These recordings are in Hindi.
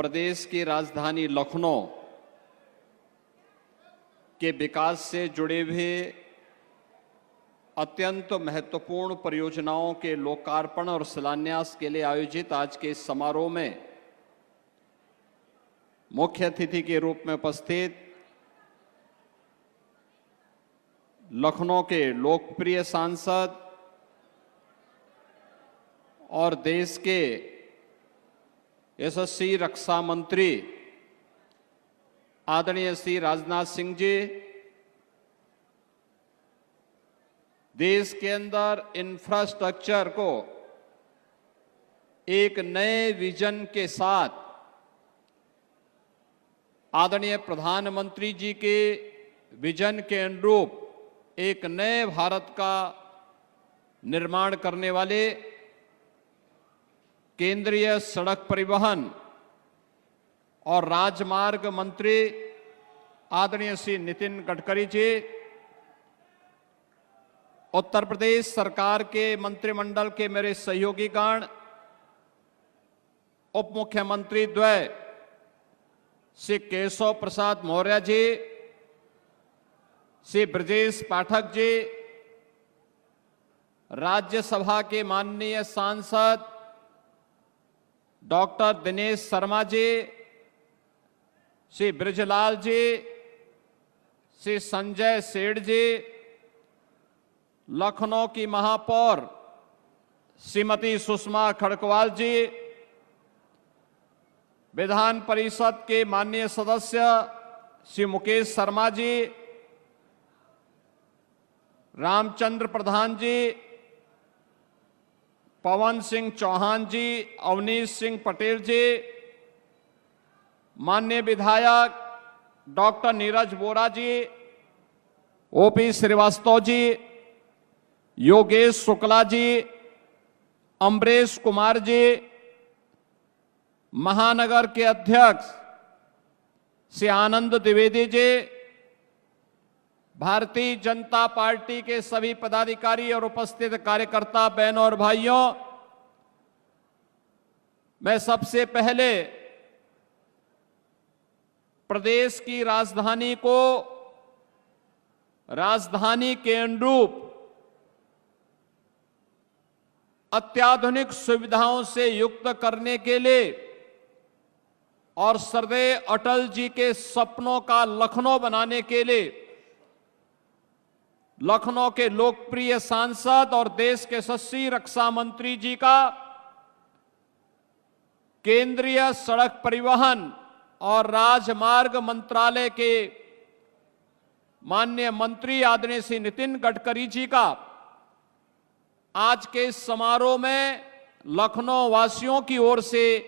प्रदेश की राजधानी लखनऊ के विकास से जुड़े हुए अत्यंत महत्वपूर्ण परियोजनाओं के लोकार्पण और शिलान्यास के लिए आयोजित आज के इस समारोह में मुख्य अतिथि के रूप में उपस्थित लखनऊ के लोकप्रिय सांसद और देश के यशस्वी रक्षा मंत्री आदरणीय श्री राजनाथ सिंह जी, देश के अंदर इंफ्रास्ट्रक्चर को एक नए विजन के साथ आदरणीय प्रधानमंत्री जी के विजन के अनुरूप एक नए भारत का निर्माण करने वाले केंद्रीय सड़क परिवहन और राजमार्ग मंत्री आदरणीय श्री नितिन गडकरी जी, उत्तर प्रदेश सरकार के मंत्रिमंडल के मेरे सहयोगीगण, उप मुख्यमंत्री द्वय श्री केशव प्रसाद मौर्य जी, श्री ब्रजेश पाठक जी, राज्यसभा के माननीय सांसद डॉक्टर दिनेश शर्मा जी, श्री ब्रिजलाल जी, श्री संजय सेठ जी, लखनऊ की महापौर श्रीमती सुषमा खड़गवाल जी, विधान परिषद के माननीय सदस्य श्री मुकेश शर्मा जी, रामचंद्र प्रधान जी, पवन सिंह चौहान जी, अवनीश सिंह पटेल जी, माननीय विधायक डॉक्टर नीरज वोरा जी, ओपी श्रीवास्तव जी, योगेश शुक्ला जी, अमरेश कुमार जी, महानगर के अध्यक्ष श्री आनंद द्विवेदी जी, भारतीय जनता पार्टी के सभी पदाधिकारी और उपस्थित कार्यकर्ता बहनों और भाइयों, मैं सबसे पहले प्रदेश की राजधानी को राजधानी के अनुरूप अत्याधुनिक सुविधाओं से युक्त करने के लिए और सरदेव अटल जी के सपनों का लखनऊ बनाने के लिए लखनऊ के लोकप्रिय सांसद और देश के यशस्वी रक्षा मंत्री जी का केंद्रीय सड़क परिवहन और राजमार्ग मंत्रालय के माननीय मंत्री आदरणीय श्री नितिन गडकरी जी का आज के इस समारोह में लखनऊ वासियों की ओर से,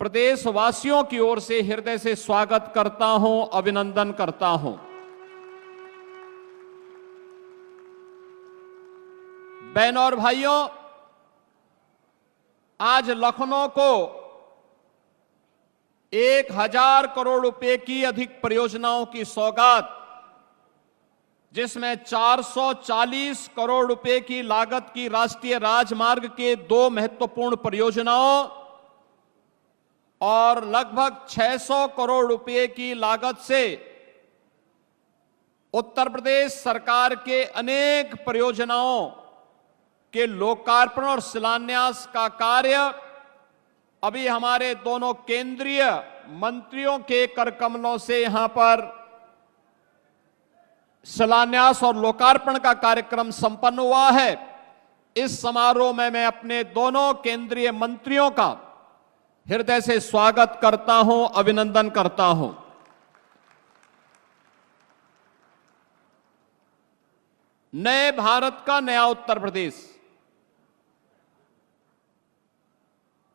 प्रदेश वासियों की ओर से हृदय से स्वागत करता हूं, अभिनंदन करता हूं। बहनों और भाइयों, आज लखनऊ को 1000 करोड़ रुपए की अधिक परियोजनाओं की सौगात, जिसमें 440 करोड़ रुपए की लागत की राष्ट्रीय राजमार्ग के 2 महत्वपूर्ण परियोजनाओं और लगभग 600 करोड़ रुपए की लागत से उत्तर प्रदेश सरकार के अनेक परियोजनाओं के लोकार्पण और शिलान्यास का कार्य अभी हमारे दोनों केंद्रीय मंत्रियों के करकमलों से यहां पर शिलान्यास और लोकार्पण का कार्यक्रम संपन्न हुआ है। इस समारोह में मैं अपने दोनों केंद्रीय मंत्रियों का हृदय से स्वागत करता हूं, अभिनंदन करता हूं। नए भारत का नया उत्तर प्रदेश,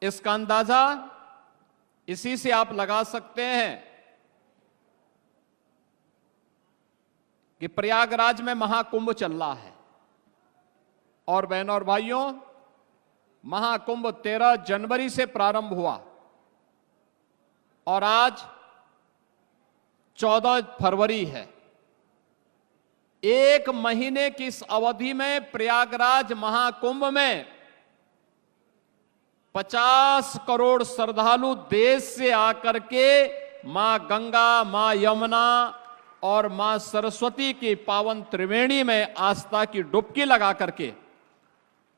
इसका अंदाजा इसी से आप लगा सकते हैं कि प्रयागराज में महाकुंभ चल रहा है और बहनों और भाइयों, महाकुंभ 13 जनवरी से प्रारंभ हुआ और आज 14 फरवरी है। 1 महीने की इस अवधि में प्रयागराज महाकुंभ में 50 करोड़ श्रद्धालु देश से आकर के मां गंगा, मां यमुना और मां सरस्वती की पावन त्रिवेणी में आस्था की डुबकी लगा करके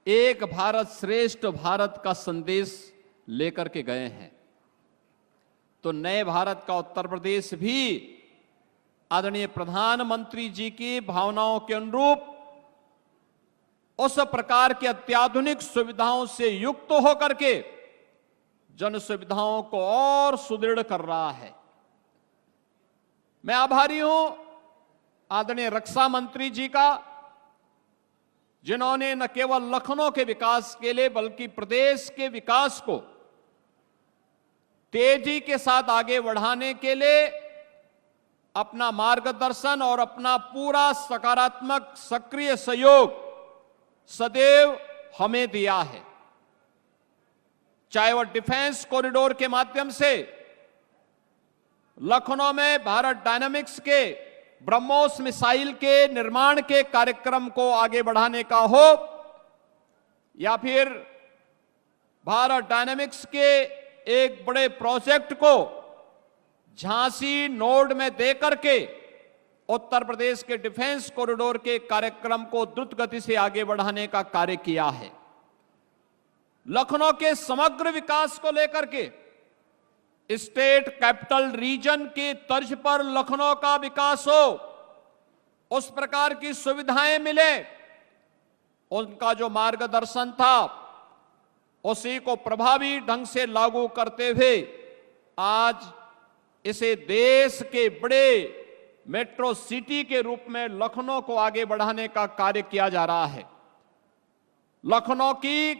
एक भारत श्रेष्ठ भारत का संदेश लेकर के गए हैं। तो नए भारत का उत्तर प्रदेश भी आदरणीय प्रधानमंत्री जी की भावनाओं के अनुरूप उस प्रकार की अत्याधुनिक सुविधाओं से युक्त होकर के जन सुविधाओं को और सुदृढ़ कर रहा है। मैं आभारी हूं आदरणीय रक्षा मंत्री जी का, जिन्होंने न केवल लखनऊ के विकास के लिए बल्कि प्रदेश के विकास को तेजी के साथ आगे बढ़ाने के लिए अपना मार्गदर्शन और अपना पूरा सकारात्मक सक्रिय सहयोग सदैव हमें दिया है। चाहे वह डिफेंस कॉरिडोर के माध्यम से लखनऊ में भारत डायनामिक्स के ब्रह्मोस मिसाइल के निर्माण के कार्यक्रम को आगे बढ़ाने का हो, या फिर भारत डायनामिक्स के एक बड़े प्रोजेक्ट को झांसी नोड में देकर के उत्तर प्रदेश के डिफेंस कॉरिडोर के कार्यक्रम को द्रुत गति से आगे बढ़ाने का कार्य किया है। लखनऊ के समग्र विकास को लेकर के स्टेट कैपिटल रीजन की तर्ज पर लखनऊ का विकास हो, उस प्रकार की सुविधाएं मिले, उनका जो मार्गदर्शन था उसी को प्रभावी ढंग से लागू करते हुए आज इसे देश के बड़े मेट्रो सिटी के रूप में लखनऊ को आगे बढ़ाने का कार्य किया जा रहा है। लखनऊ की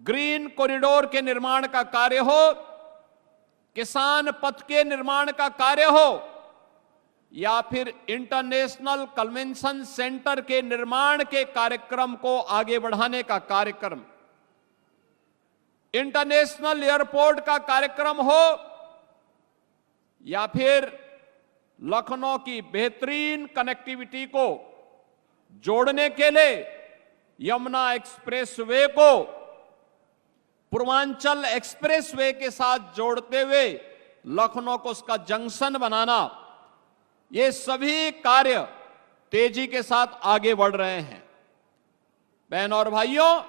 ग्रीन कॉरिडोर के निर्माण का कार्य हो, किसान पथ के निर्माण का कार्य हो, या फिर इंटरनेशनल कन्वेंशन सेंटर के निर्माण के कार्यक्रम को आगे बढ़ाने का कार्यक्रम, इंटरनेशनल एयरपोर्ट का कार्यक्रम हो, या फिर लखनऊ की बेहतरीन कनेक्टिविटी को जोड़ने के लिए यमुना एक्सप्रेसवे को पूर्वांचल एक्सप्रेसवे के साथ जोड़ते हुए लखनऊ को उसका जंक्शन बनाना, ये सभी कार्य तेजी के साथ आगे बढ़ रहे हैं। बहनों और भाइयों,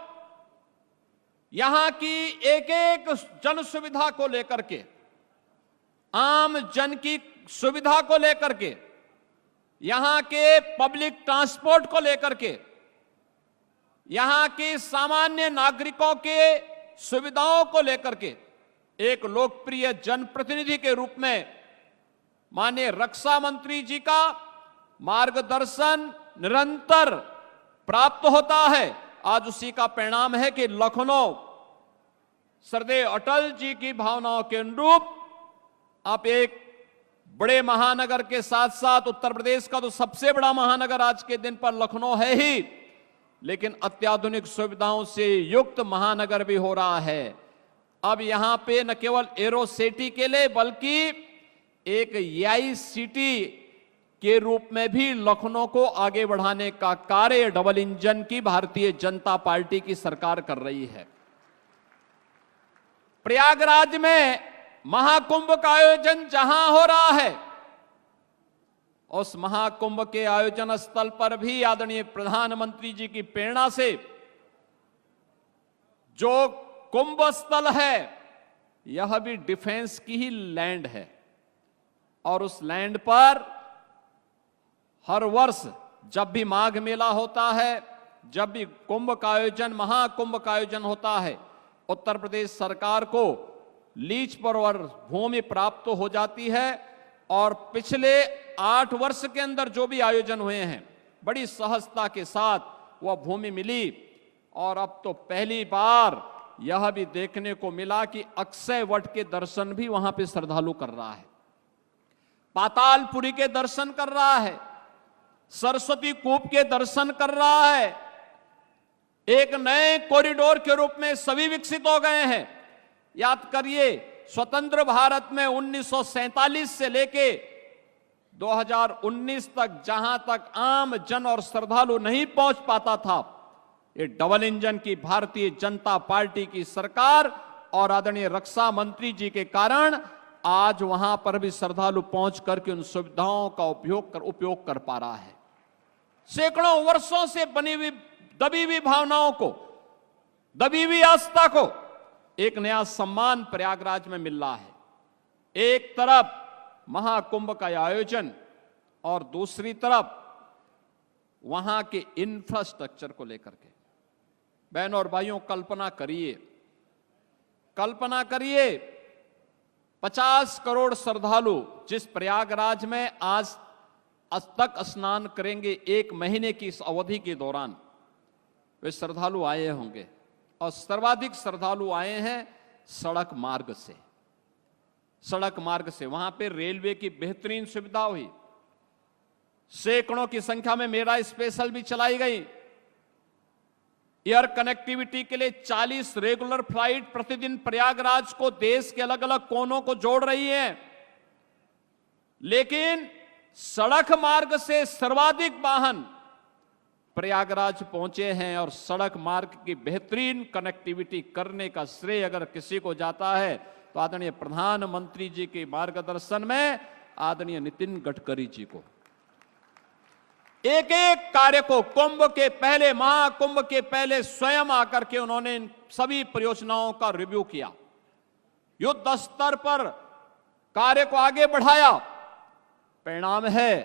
यहां की एक एक जन सुविधा को लेकर के, आम जन की सुविधा को लेकर के, यहां के पब्लिक ट्रांसपोर्ट को लेकर के, यहां के सामान्य नागरिकों के सुविधाओं को लेकर के एक लोकप्रिय जनप्रतिनिधि के रूप में माननीय रक्षा मंत्री जी का मार्गदर्शन निरंतर प्राप्त होता है। आज उसी का परिणाम है कि लखनऊ सरदेव अटल जी की भावनाओं के अनुरूप आप एक बड़े महानगर के साथ साथ उत्तर प्रदेश का तो सबसे बड़ा महानगर आज के दिन पर लखनऊ है ही, लेकिन अत्याधुनिक सुविधाओं से युक्त महानगर भी हो रहा है। अब यहां पे न केवल एरो सिटी के लिए बल्कि एक याई सिटी के रूप में भी लखनऊ को आगे बढ़ाने का कार्य डबल इंजन की भारतीय जनता पार्टी की सरकार कर रही है। प्रयागराज में महाकुंभ का आयोजन जहां हो रहा है, उस महाकुंभ के आयोजन स्थल पर भी आदरणीय प्रधानमंत्री जी की प्रेरणा से जो कुंभ स्थल है यह भी डिफेंस की ही लैंड है, और उस लैंड पर हर वर्ष जब भी माघ मेला होता है, जब भी कुंभ का आयोजन, महाकुंभ का आयोजन होता है, उत्तर प्रदेश सरकार को लीज पर और भूमि प्राप्त हो जाती है। और पिछले 8 वर्ष के अंदर जो भी आयोजन हुए हैं बड़ी सहजता के साथ वह भूमि मिली, और अब तो पहली बार यह भी देखने को मिला कि अक्षय वट के दर्शन भी वहां पे श्रद्धालु कर रहा है, पातालपुरी के दर्शन कर रहा है, सरस्वती कूप के दर्शन कर रहा है। एक नए कॉरिडोर के रूप में सभी विकसित हो गए हैं। याद करिए, स्वतंत्र भारत में 1947 से लेके 2019 तक जहां तक आम जन और श्रद्धालु नहीं पहुंच पाता था, ये डबल इंजन की भारतीय जनता पार्टी की सरकार और आदरणीय रक्षा मंत्री जी के कारण आज वहां पर भी श्रद्धालु पहुंच करके उन सुविधाओं का उपयोग कर पा रहा है। सैकड़ों वर्षों से बनी हुई दबी हुई भावनाओं को, दबी हुई आस्था को एक नया सम्मान प्रयागराज में मिल रहा है। एक तरफ महाकुंभ का आयोजन और दूसरी तरफ वहां के इंफ्रास्ट्रक्चर को लेकर के। बहनों और भाइयों, कल्पना करिए 50 करोड़ श्रद्धालु जिस प्रयागराज में आज तक स्नान करेंगे, एक महीने की इस अवधि के दौरान वे श्रद्धालु आए होंगे और सर्वाधिक श्रद्धालु आए हैं सड़क मार्ग से। सड़क मार्ग से वहां पे रेलवे की बेहतरीन सुविधा हुई, सैकड़ों की संख्या में मेरा स्पेशल भी चलाई गई। एयर कनेक्टिविटी के लिए 40 रेगुलर फ्लाइट प्रतिदिन प्रयागराज को देश के अलग अलग कोनों को जोड़ रही है। लेकिन सड़क मार्ग से सर्वाधिक वाहन प्रयागराज पहुंचे हैं और सड़क मार्ग की बेहतरीन कनेक्टिविटी करने का श्रेय अगर किसी को जाता है तो आदरणीय प्रधानमंत्री जी के मार्गदर्शन में आदरणीय नितिन गडकरी जी को। एक एक कार्य को कुंभ के पहले, महाकुंभ के पहले स्वयं आकर के उन्होंने इन सभी परियोजनाओं का रिव्यू किया, युद्ध स्तर पर कार्य को आगे बढ़ाया। परिणाम है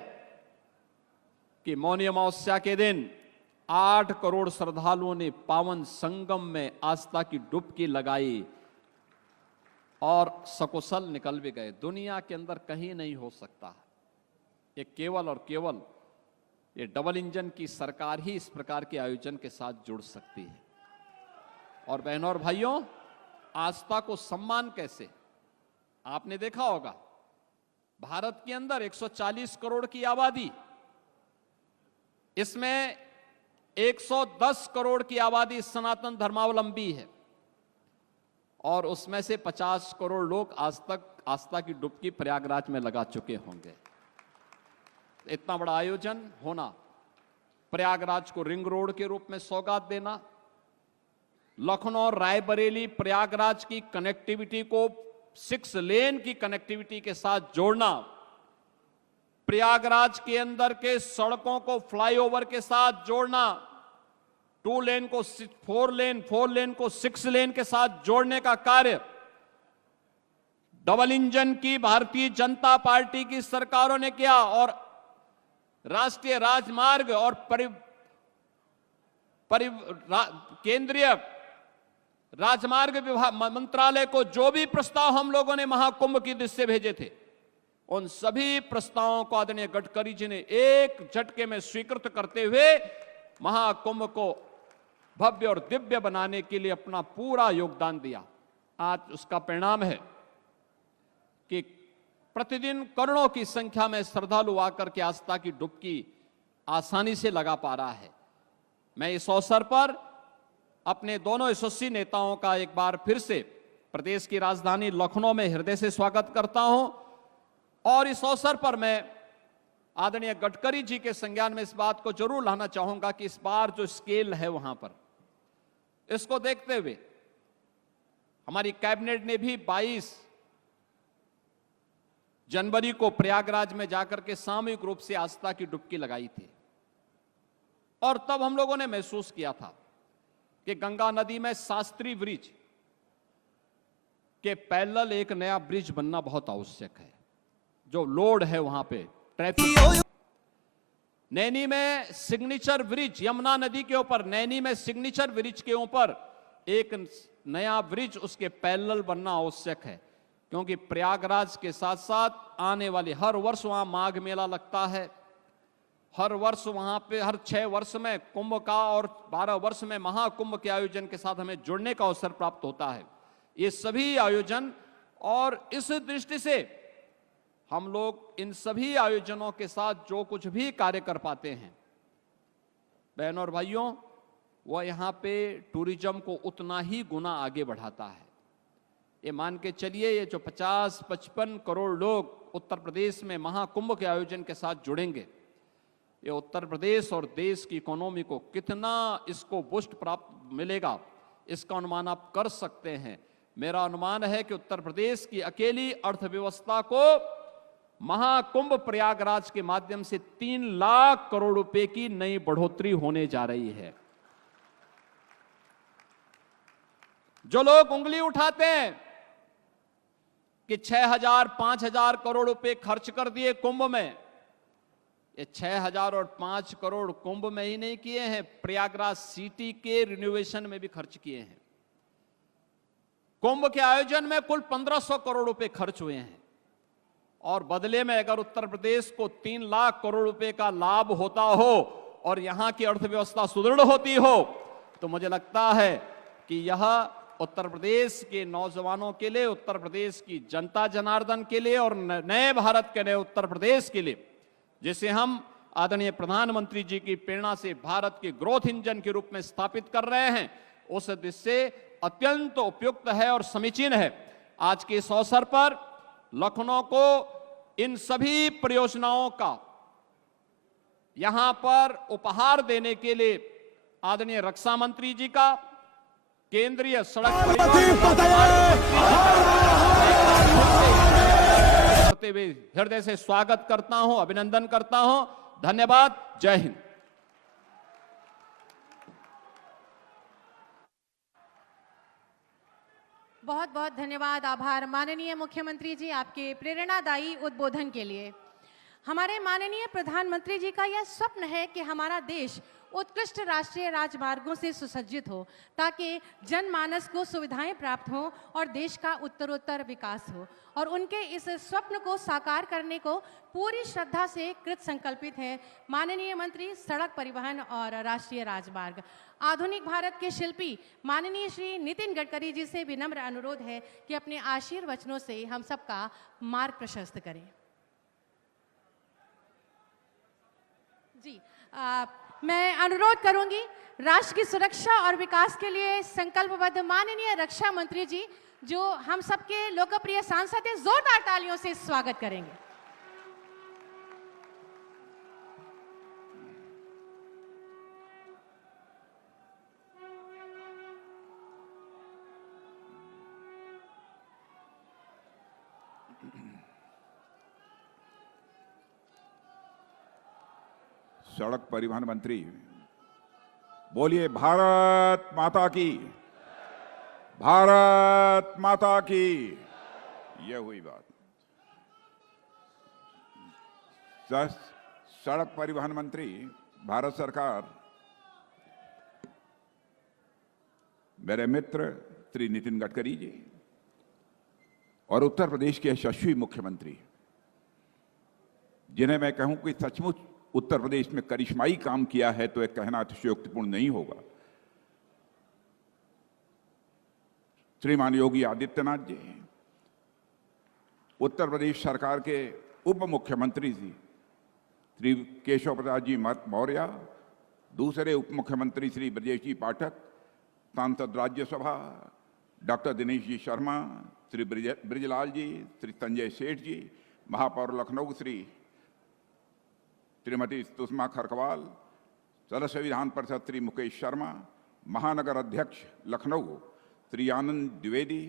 कि मौनी अमावस्या के दिन 8 करोड़ श्रद्धालुओं ने पावन संगम में आस्था की डुबकी लगाई और सकुशल निकल भी गए। दुनिया के अंदर कहीं नहीं हो सकता। ये केवल और केवल ये डबल इंजन की सरकार ही इस प्रकार के आयोजन के साथ जुड़ सकती है। और बहनों और भाइयों, आस्था को सम्मान कैसे, आपने देखा होगा भारत के अंदर 140 करोड़ की आबादी, इसमें 110 करोड़ की आबादी सनातन धर्मावलंबी है और उसमें से 50 करोड़ लोग आज तक आस्था की डुबकी प्रयागराज में लगा चुके होंगे। इतना बड़ा आयोजन होना, प्रयागराज को रिंग रोड के रूप में सौगात देना, लखनऊ रायबरेली प्रयागराज की कनेक्टिविटी को 6 लेन की कनेक्टिविटी के साथ जोड़ना, प्रयागराज के अंदर के सड़कों को फ्लाईओवर के साथ जोड़ना, 2 लेन को 4 लेन को 6 लेन के साथ जोड़ने का कार्य डबल इंजन की भारतीय जनता पार्टी की सरकारों ने किया और राष्ट्रीय राजमार्ग और केंद्रीय राजमार्ग विभाग मंत्रालय को जो भी प्रस्ताव हम लोगों ने महाकुंभ की दृष्टि से भेजे थे, उन सभी प्रस्तावों को आदरणीय गडकरी जी ने एक झटके में स्वीकृत करते हुए महाकुंभ को भव्य और दिव्य बनाने के लिए अपना पूरा योगदान दिया। आज उसका परिणाम है कि प्रतिदिन करोड़ों की संख्या में श्रद्धालु आकर के आस्था की डुबकी आसानी से लगा पा रहा है। मैं इस अवसर पर अपने दोनों यशस्वी नेताओं का एक बार फिर से प्रदेश की राजधानी लखनऊ में हृदय से स्वागत करता हूं और इस अवसर पर मैं आदरणीय गडकरी जी के संज्ञान में इस बात को जरूर लाना चाहूंगा कि इस बार जो स्केल है वहां पर, इसको देखते हुए हमारी कैबिनेट ने भी 22 जनवरी को प्रयागराज में जाकर के सामूहिक रूप से आस्था की डुबकी लगाई थी और तब हम लोगों ने महसूस किया था कि गंगा नदी में शास्त्री ब्रिज के पैरेलल एक नया ब्रिज बनना बहुत आवश्यक है। जो लोड है वहां पे ट्रैफिक, नैनी में सिग्नेचर ब्रिज, यमुना नदी के ऊपर नैनी में सिग्नेचर ब्रिज के ऊपर एक नया ब्रिज उसके पैरेलल बनना आवश्यक है, क्योंकि प्रयागराज के साथ साथ आने वाले हर वर्ष वहां माघ मेला लगता है, हर वर्ष वहां पे हर 6 वर्ष में कुंभ का और 12 वर्ष में महाकुंभ के आयोजन के साथ हमें जुड़ने का अवसर प्राप्त होता है। ये सभी आयोजन और इस दृष्टि से हम लोग इन सभी आयोजनों के साथ जो कुछ भी कार्य कर पाते हैं, बहनों और भाइयों, वह यहाँ पे टूरिज्म को उतना ही गुना आगे बढ़ाता है। ये मान के चलिए, ये जो 50-55 करोड़ लोग उत्तर प्रदेश में महाकुंभ के आयोजन के साथ जुड़ेंगे, ये उत्तर प्रदेश और देश की इकोनॉमी को कितना इसको बूस्ट प्राप्त मिलेगा, इसका अनुमान आप कर सकते हैं। मेरा अनुमान है कि उत्तर प्रदेश की अकेली अर्थव्यवस्था को महाकुंभ प्रयागराज के माध्यम से 3 लाख करोड़ रुपए की नई बढ़ोतरी होने जा रही है। जो लोग उंगली उठाते हैं कि 6,000 5,000 करोड़ रुपए खर्च कर दिए कुंभ में, ये 6,000 और 5 करोड़ कुंभ में ही नहीं किए हैं, प्रयागराज सिटी के रिनोवेशन में भी खर्च किए हैं। कुंभ के आयोजन में कुल 1,500 करोड़ रुपए खर्च हुए हैं और बदले में अगर उत्तर प्रदेश को 3 लाख करोड़ रुपए का लाभ होता हो और यहां की अर्थव्यवस्था सुदृढ़ होती हो, तो मुझे लगता है कि यह उत्तर प्रदेश के नौजवानों के लिए, उत्तर प्रदेश की जनता जनार्दन के लिए और नए भारत के नए उत्तर प्रदेश के लिए, जिसे हम आदरणीय प्रधानमंत्री जी की प्रेरणा से भारत के ग्रोथ इंजन के रूप में स्थापित कर रहे हैं, उस दृष्टि से अत्यंत उपयुक्त है और समीचीन है। आज के इस अवसर पर लखनऊ को इन सभी परियोजनाओं का यहां पर उपहार देने के लिए आदरणीय रक्षा मंत्री जी का, केंद्रीय सड़क करते हुए हृदय से स्वागत करता हूं, अभिनंदन करता हूं। धन्यवाद। जय हिंद। बहुत बहुत धन्यवाद, आभार माननीय मुख्यमंत्री जी आपके प्रेरणादायी उद्बोधन के लिए। हमारे माननीय प्रधानमंत्री जी का यह स्वप्न है कि हमारा देश उत्कृष्ट राष्ट्रीय राजमार्गों से सुसज्जित हो ताकि जनमानस को सुविधाएं प्राप्त हों और देश का उत्तरोत्तर विकास हो, और उनके इस स्वप्न को साकार करने को पूरी श्रद्धा से कृत संकल्पित है माननीय मंत्री सड़क परिवहन और राष्ट्रीय राजमार्ग। आधुनिक भारत के शिल्पी माननीय श्री नितिन गडकरी जी से विनम्र अनुरोध है कि अपने आशीर्वचनों से हम सबका मार्ग प्रशस्त करें। जी, मैं अनुरोध करूंगी राष्ट्र की सुरक्षा और विकास के लिए संकल्पबद्ध माननीय रक्षा मंत्री जी, जो हम सबके लोकप्रिय सांसद हैं, जोरदार तालियों से स्वागत करेंगे। सड़क परिवहन मंत्री, बोलिए भारत माता की, भारत माता की। यह हुई बात। सड़क परिवहन मंत्री भारत सरकार मेरे मित्र श्री नितिन गडकरी जी और उत्तर प्रदेश के यशस्वी मुख्यमंत्री, जिन्हें मैं कहूं कि सचमुच उत्तर प्रदेश में करिश्माई काम किया है, तो एक कहना अतिशयोक्तिपूर्ण नहीं होगा, श्रीमान योगी आदित्यनाथ जी, उत्तर प्रदेश सरकार के उप मुख्यमंत्री श्री केशव प्रसाद जी मौर्य, दूसरे उप मुख्यमंत्री श्री ब्रजेश जी पाठक, सांसद राज्यसभा डॉक्टर दिनेश जी शर्मा, श्री ब्रिजलाल जी, श्री संजय सेठ जी, महापौर लखनऊ श्रीमती सुषमा खरकवाल, सदस्य विधान परिषद श्री मुकेश शर्मा, महानगर अध्यक्ष लखनऊ श्री आनंद द्विवेदी,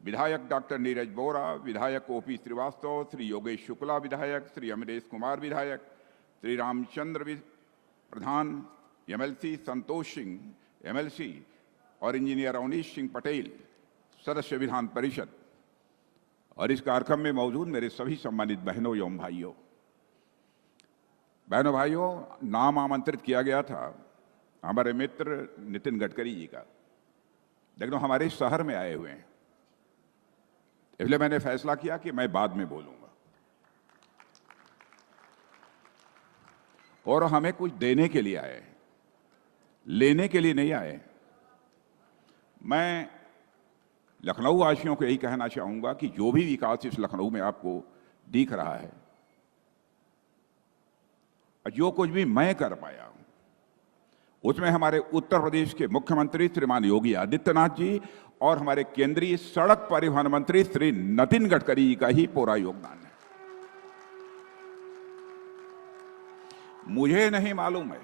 विधायक डॉक्टर नीरज बोरा, विधायक ओपी श्रीवास्तव, श्री योगेश शुक्ला विधायक, श्री अमरेश कुमार विधायक, श्री रामचंद्र प्रधान एमएलसी, संतोष सिंह एमएलसी और इंजीनियर अवनीश सिंह पटेल सदस्य विधान परिषद, और इस कार्यक्रम में मौजूद मेरे सभी सम्मानित बहनों एवं भाइयों। बहनों भाइयों, नाम आमंत्रित किया गया था हमारे मित्र नितिन गडकरी जी का, लेकिन हमारे शहर में आए हुए हैं, इसलिए मैंने फैसला किया कि मैं बाद में बोलूंगा। और हमें कुछ देने के लिए आए, लेने के लिए नहीं आए। मैं लखनऊ वासियों को यही कहना चाहूंगा कि जो भी विकास इस लखनऊ में आपको दिख रहा है, जो कुछ भी मैं कर पाया हूं, उसमें हमारे उत्तर प्रदेश के मुख्यमंत्री श्रीमान योगी आदित्यनाथ जी और हमारे केंद्रीय सड़क परिवहन मंत्री श्री नितिन गडकरी जी का ही पूरा योगदान है। मुझे नहीं मालूम है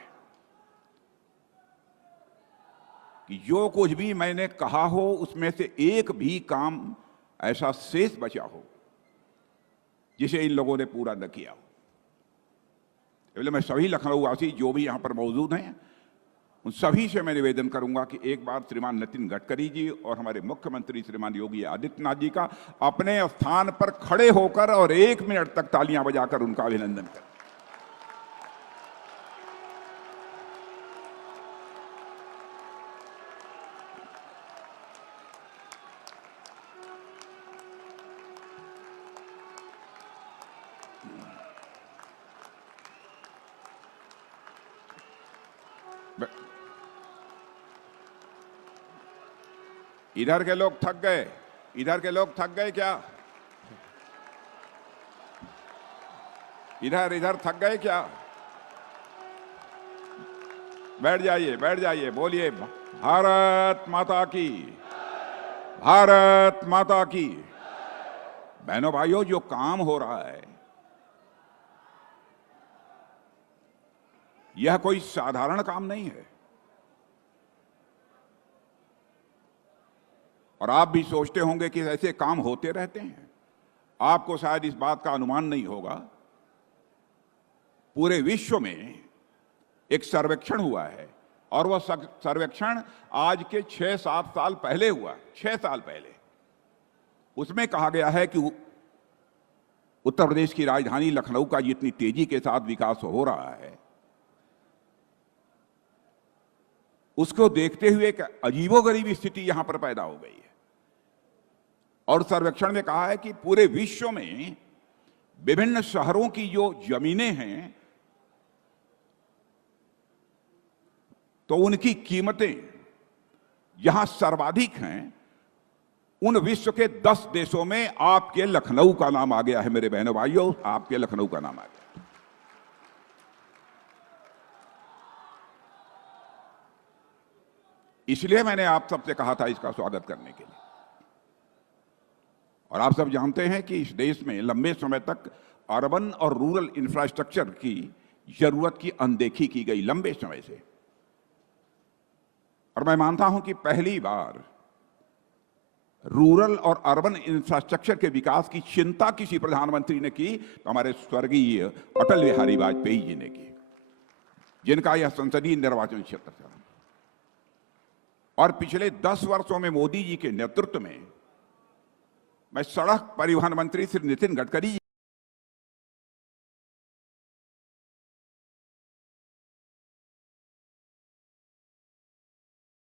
कि जो कुछ भी मैंने कहा हो उसमें से एक भी काम ऐसा शेष बचा हो जिसे इन लोगों ने पूरा न किया हो। इसलिए मैं सभी लखनऊ वासी जो भी यहां पर मौजूद हैं उन सभी से मैं निवेदन करूंगा कि एक बार श्रीमान नितिन गडकरी जी और हमारे मुख्यमंत्री श्रीमान योगी आदित्यनाथ जी का अपने स्थान पर खड़े होकर और 1 मिनट तक तालियां बजाकर उनका अभिनंदन करें। इधर के लोग थक गए, इधर के लोग थक गए क्या? इधर थक गए क्या? बैठ जाइए, बैठ जाइए, बोलिए भारत माता की, भारत माता की। बहनों भाइयों, जो काम हो रहा है यह कोई साधारण काम नहीं है। और आप भी सोचते होंगे कि ऐसे काम होते रहते हैं। आपको शायद इस बात का अनुमान नहीं होगा, पूरे विश्व में एक सर्वेक्षण हुआ है और वह सर्वेक्षण आज के 6-7 साल पहले हुआ, 6 साल पहले। उसमें कहा गया है कि उत्तर प्रदेश की राजधानी लखनऊ का जितनी तेजी के साथ विकास हो रहा है उसको देखते हुए एक अजीबोगरीब स्थिति यहां पर पैदा हो गई है। और सर्वेक्षण में कहा है कि पूरे विश्व में विभिन्न शहरों की जो जमीनें हैं तो उनकी कीमतें जहां सर्वाधिक हैं उन विश्व के 10 देशों में आपके लखनऊ का नाम आ गया है। मेरे बहनों भाइयों, आपके लखनऊ का नाम आ गया। इसलिए मैंने आप सबसे कहा था इसका स्वागत करने के लिए। और आप सब जानते हैं कि इस देश में लंबे समय तक अर्बन और रूरल इंफ्रास्ट्रक्चर की जरूरत की अनदेखी की गई, लंबे समय से। और मैं मानता हूं कि पहली बार रूरल और अर्बन इंफ्रास्ट्रक्चर के विकास की चिंता किसी प्रधानमंत्री ने की तो हमारे स्वर्गीय अटल बिहारी वाजपेयी जी ने की, जिनका यह संसदीय निर्वाचन क्षेत्र था। और पिछले 10 वर्षों में मोदी जी के नेतृत्व में मैं सड़क परिवहन मंत्री श्री नितिन गडकरी